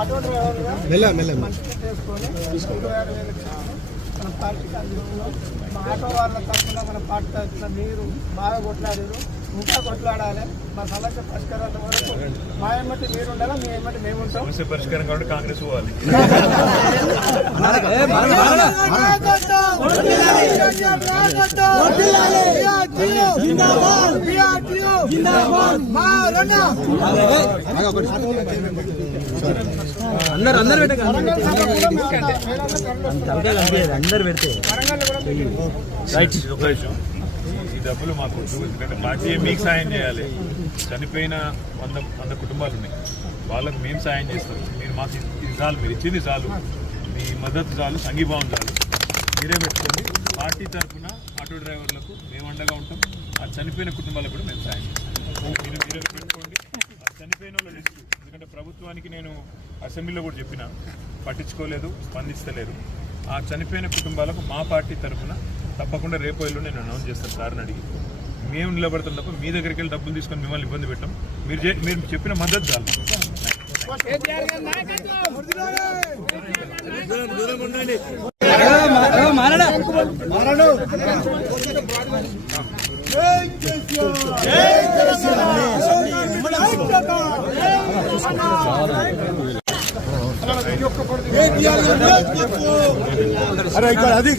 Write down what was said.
Auto డ్రైవర్గా మంచి చేసుకొని 26,000 మన పార్టీకి అందిస్తున్నాం. మా ఆటో వాళ్ళ తరఫున మన పార్టీ తరఫున మీరు బాగా కొట్లాడారు, ఇంకా కొట్లాడాలి. మా సమస్య పరిష్కారాల వరకు మా ఏమంటే మీరు ఉండాలా, మీ ఏమంటే మేము ఉంటాం. సమస్య పరిష్కారం కాబట్టి కాంగ్రెస్ పోవాలి. అందరు పెడితే ఈ డబ్బులు మాకు ఎందుకంటే పార్టీ మీకు సాయం చేయాలి. చనిపోయిన 100 కుటుంబాలు ఉన్నాయి, వాళ్ళకు మేము సాయం చేస్తాం. మీరు మాకు ఇది చాలు, మీరు ఇచ్చింది చాలు, మీ మద్దతు చాలు, సంఘీభావం చాలు. మీరే పెట్టుకోండి. పార్టీ తరఫున ఆటో డ్రైవర్లకు మేము అండగా ఉంటాం. ఆ చనిపోయిన కుటుంబాలకు కూడా మేము సాయం చేస్తాం. మీరు పెట్టుకోండి. ఆ చనిపోయిన వాళ్ళ లిస్టు, ఎందుకంటే ప్రభుత్వానికి నేను అసెంబ్లీలో కూడా చెప్పిన, పట్టించుకోలేదు, స్పందిస్తలేరు. ఆ చనిపోయిన కుటుంబాలకు మా పార్టీ తరఫున తప్పకుండా రేపు ఎల్లుండి నేను అనౌన్స్ చేస్తాను. సార్ని అడిగి మేము నిలబడతాం తప్ప మీ దగ్గరికి వెళ్ళి డబ్బులు తీసుకొని మిమ్మల్ని ఇబ్బంది పెట్టాం. మీరు చెప్పిన మద్దతు చాలు. అరే ఇక్కడ అది